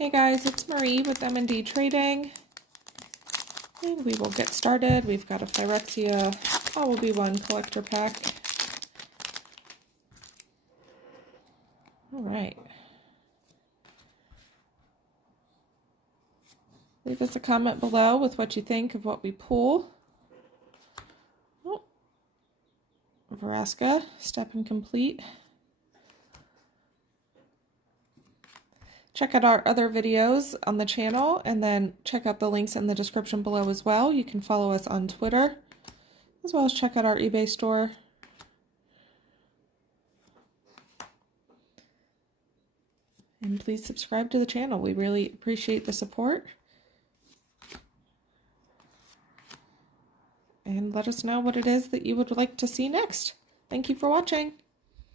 Hey guys, it's Marie with M&D Trading, and we will get started. We've got a Phyrexia All Will Be One collector pack. All right. Leave us a comment below with what you think of what we pull. Oh, PHYREXIA, step incomplete. Check out our other videos on the channel, and then check out the links in the description below as well. You can follow us on Twitter, as well as check out our eBay store. And please subscribe to the channel. We really appreciate the support. And let us know what it is that you would like to see next. Thank you for watching.